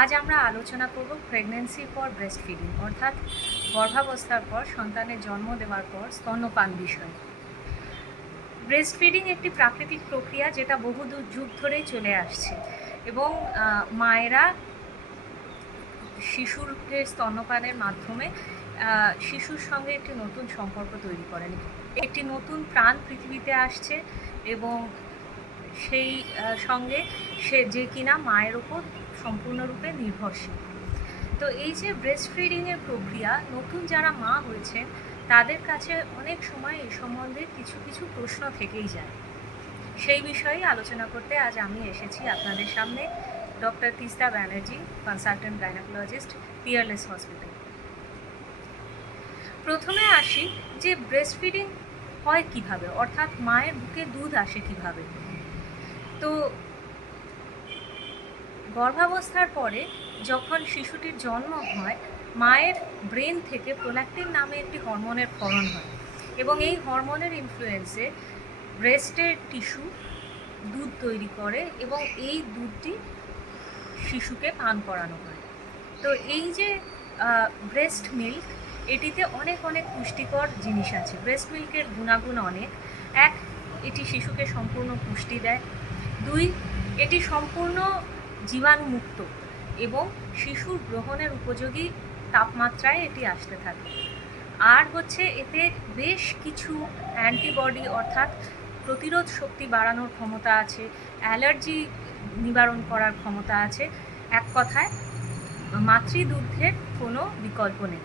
আজ আমরা আলোচনা করব প্রেগন্যান্সির পর ব্রেস্ট ফিডিং অর্থাৎ গর্ভাবস্থার পর সন্তানের জন্ম দেওয়ার পর স্তন্যপান বিষয়। ব্রেস্ট ফিডিং একটি প্রাকৃতিক প্রক্রিয়া যেটা বহু যুগ ধরেই চলে আসছে এবং মায়েরা শিশুকে স্তন্যপানের মাধ্যমে শিশুর সঙ্গে একটি নতুন সম্পর্ক তৈরি করেন। একটি নতুন প্রাণ পৃথিবীতে আসছে এবং সেই সঙ্গে সে যে কিনা মায়ের ওপর সম্পূর্ণরূপে নির্ভরশীল। তো এই যে ব্রেস্ট ফিডিংয়ের প্রক্রিয়া, নতুন যারা মা হয়েছেন তাদের কাছে অনেক সময় এই সম্বন্ধে কিছু কিছু প্রশ্ন থেকেই যায়। সেই বিষয়ে আলোচনা করতে আজ আমি এসেছি আপনাদের সামনে, doctor Teesta Banerjee, consultant gynaecologist, Peerless hospital. প্রথমে আসি যে ব্রেস্ট ফিডিং হয় কিভাবে, অর্থাৎ মায়ের বুকে দুধ আসে কিভাবে। তো গর্ভাবস্থার পরে যখন শিশুটির জন্ম হয়, মায়ের ব্রেন থেকে প্রোল্যাক্টিন নামে একটি হরমোনের ক্ষরণ হয় এবং এই হরমোনের ইনফ্লুয়েন্সে ব্রেস্টের টিস্যু দুধ তৈরি করে এবং এই দুধটি শিশুকে পান করানো হয়। তো এই যে ব্রেস্ট মিল্ক, এটিতে অনেক অনেক পুষ্টিকর জিনিস আছে। ব্রেস্ট মিল্কের গুণাগুণ অনেক। এক, এটি শিশুকে সম্পূর্ণ পুষ্টি দেয়। দুই, এটি সম্পূর্ণ জীবাণুমুক্ত এবং শিশুর গ্রহণের উপযোগী তাপমাত্রায় এটি আসতে থাকে। আর হচ্ছে এতে বেশ কিছু অ্যান্টিবডি অর্থাৎ প্রতিরোধ শক্তি বাড়ানোর ক্ষমতা আছে, অ্যালার্জি নিবারণ করার ক্ষমতা আছে। এক কথায় মাতৃদুগ্ধের কোনো বিকল্প নেই।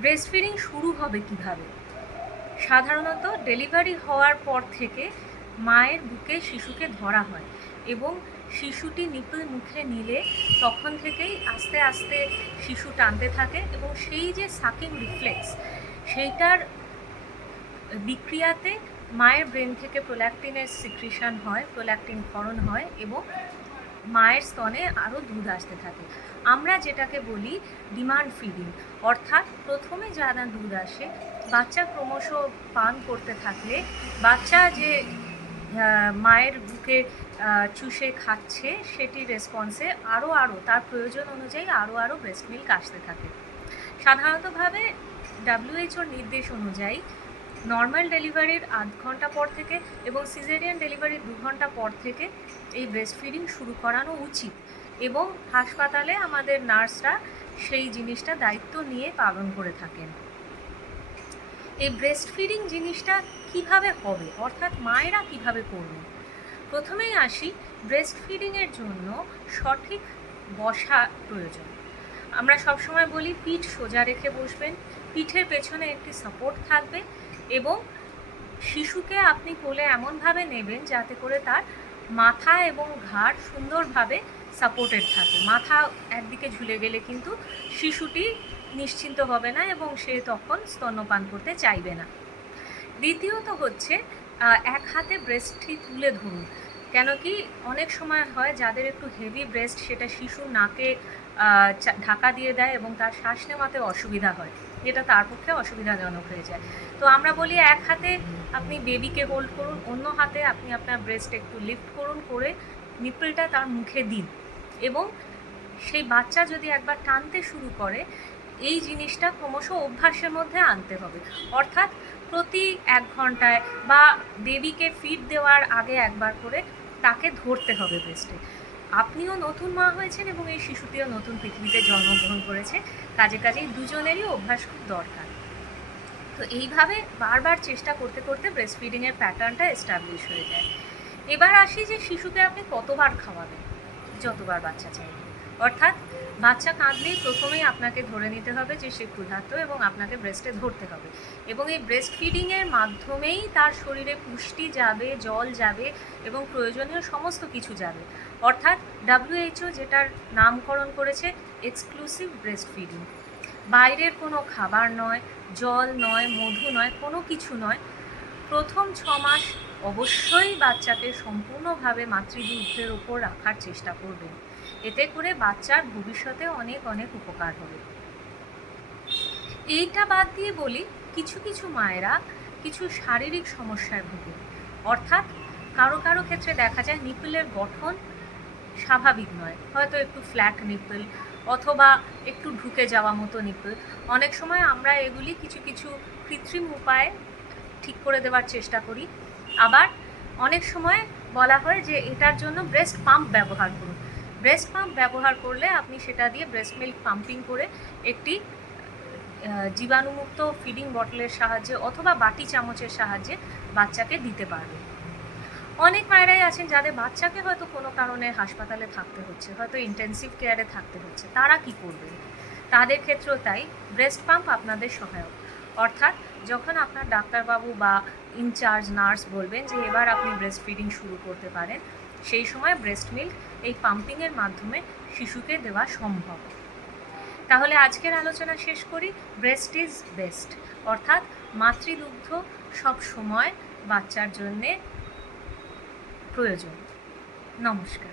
ব্রেস্ট ফিডিং শুরু হবে কিভাবে? সাধারণত ডেলিভারি হওয়ার পর থেকে মায়ের বুকে শিশুকে ধরা হয় এবং শিশুটি নিপল মুখে নিলে তখন থেকেই আস্তে আস্তে শিশু টানতে থাকে এবং সেই যে সাকিং রিফ্লেক্স, সেইটার বিক্রিয়াতে মায়ের ব্রেন থেকে প্রোল্যাক্টিনের সিক্রিশন হয়, প্রোল্যাক্টিন ক্ষরণ হয় এবং মায়ের স্তনে আরও দুধ আসতে থাকে। আমরা যেটাকে বলি ডিমান্ড ফিডিং, অর্থাৎ প্রথমে যারা দুধ আসে, বাচ্চা ক্রমশ পান করতে থাকলে বাচ্চা যে মায়ের বুকে চুষে খাচ্ছে সেটির রেসপন্সে আরও তার প্রয়োজন অনুযায়ী আরও ব্রেস্ট মিল্ক আসতে থাকে। সাধারণতভাবে WHO নির্দেশ অনুযায়ী নর্মাল ডেলিভারির আধ ঘন্টা পর থেকে এবং সিজারিয়ান ডেলিভারির 2 ঘন্টা পর থেকে এই ব্রেস্ট ফিডিং শুরু করানো উচিত এবং হাসপাতালে আমাদের নার্সরা সেই জিনিসটা দায়িত্ব নিয়ে পালন করে থাকেন। এই ব্রেস্ট ফিডিং জিনিসটা কিভাবে হবে, অর্থাৎ মায়েরা কিভাবে করবেন? প্রথমেই আসি, ব্রেস্ট ফিডিংয়ের জন্য সঠিক বসা প্রয়োজন। আমরা সবসময় বলি পিঠ সোজা রেখে বসবেন, পিঠের পেছনে একটি সাপোর্ট থাকবে এবং শিশুকে আপনি কোলে এমনভাবে নেবেন যাতে করে তার মাথা এবং ঘাড় সুন্দরভাবে সাপোর্টেড থাকে। মাথা একদিকে ঝুলে গেলে কিন্তু শিশুটি নিশ্চিন্ত হবে না এবং সে তখন স্তন্যপান করতে চাইবে না। দ্বিতীয়ত হচ্ছে, এক হাতে ব্রেস্টটি তুলে ধরুন। কেন কি অনেক সময় হয় যাদের একটু হেভি ব্রেস্ট, সেটা শিশুর নাকে ঢাকা দিয়ে দেয় এবং তার শ্বাস নেওয়াতে অসুবিধা হয়, যেটা তার পক্ষে অসুবিধাজনক হয়ে যায়। তো আমরা বলি এক হাতে আপনি বেবিকে হোল্ড করুন, অন্য হাতে আপনি আপনার ব্রেস্ট একটু লিফট করুন, করে নিপলটা তার মুখে দিন এবং সেই বাচ্চা যদি একবার টানতে শুরু করে, এই জিনিসটা ক্রমশ অভ্যাসের মধ্যে আনতে হবে। অর্থাৎ প্রতি 1 ঘন্টায় বা বেবিকে ফিড দেওয়ার আগে একবার করে তাকে ধরতে হবে ব্রেস্টে। আপনিও নতুন মা হয়েছেন এবং এই শিশুটিও নতুন পৃথিবীতে জন্মগ্রহণ করেছে, কাজেই দুজনেরই অভ্যাস খুব দরকার। তো এইভাবে বারবার চেষ্টা করতে করতে ব্রেস্ট ফিডিংয়ের প্যাটার্নটা এস্টাবলিশ হয়ে যায়। এবার আসি যে শিশুকে আপনি কতবার খাওয়াবেন? যতবার বাচ্চা চাইবে। অর্থাৎ বাচ্চা কাঁদলেই প্রথমেই আপনাকে ধরে নিতে হবে যে সে ক্ষুধার্ত এবং আপনাকে ব্রেস্টে ধরতে হবে এবং এই ব্রেস্ট ফিডিংয়ের মাধ্যমেই তার শরীরে পুষ্টি যাবে, জল যাবে এবং প্রয়োজনীয় সমস্ত কিছু যাবে। অর্থাৎ WHO যেটার নামকরণ করেছে এক্সক্লুসিভ ব্রেস্ট ফিডিং। বাইরের কোনো খাবার নয়, জল নয়, মধু নয়, কোনো কিছু নয়। প্রথম 6 মাস অবশ্যই বাচ্চাকে সম্পূর্ণভাবে মাতৃদুগ্ধের ওপর রাখার চেষ্টা করবেন। এতে করে বাচ্চার ভবিষ্যতে অনেক উপকার হবে। এইটা বাদ দিয়ে বলি, কিছু কিছু মায়েরা কিছু শারীরিক সমস্যায় ভোগে। অর্থাৎ কারো ক্ষেত্রে দেখা যায় নিপলের গঠন স্বাভাবিক নয়, হয়তো একটু ফ্ল্যাট নিপল অথবা একটু ঢুকে যাওয়া মতো নিপল। অনেক সময় আমরা এগুলি কিছু কিছু কৃত্রিম উপায়ে ঠিক করে দেওয়ার চেষ্টা করি। আবার অনেক সময় বলা হয় যে এটার জন্য ব্রেস্ট পাম্প ব্যবহার করুন। ব্রেস্ট পাম্প ব্যবহার করলে আপনি সেটা দিয়ে ব্রেস্ট মিল্ক পাম্পিং করে একটি জীবাণুমুক্ত ফিডিং বটলের সাহায্যে অথবা বাটি চামচের সাহায্যে বাচ্চাকে দিতে পারবেন। অনেক মায়েরাই আছেন যাদের বাচ্চাকে হয়তো কোনো কারণে হাসপাতালে থাকতে হচ্ছে, হয়তো ইন্টেন্সিভ কেয়ারে থাকতে হচ্ছে, তারা কি করবেন? তাদের ক্ষেত্রেও তাই, ব্রেস্ট পাম্প আপনাদের সহায়ক। অর্থাৎ যখন আপনার ডাক্তারবাবু বা ইনচার্জ নার্স বলবেন যে এবার আপনি ব্রেস্ট ফিডিং শুরু করতে পারেন, সেই সময় ব্রেস্ট মিল্ক এই পাম্পিংয়ের মাধ্যমে শিশুকে দেওয়া সম্ভব। তাহলে আজকের আলোচনা শেষ করি। ব্রেস্ট ইজ বেস্ট, অর্থাৎ মাতৃদুগ্ধ সব সময় বাচ্চার জন্যে প্রয়োজন। নমস্কার।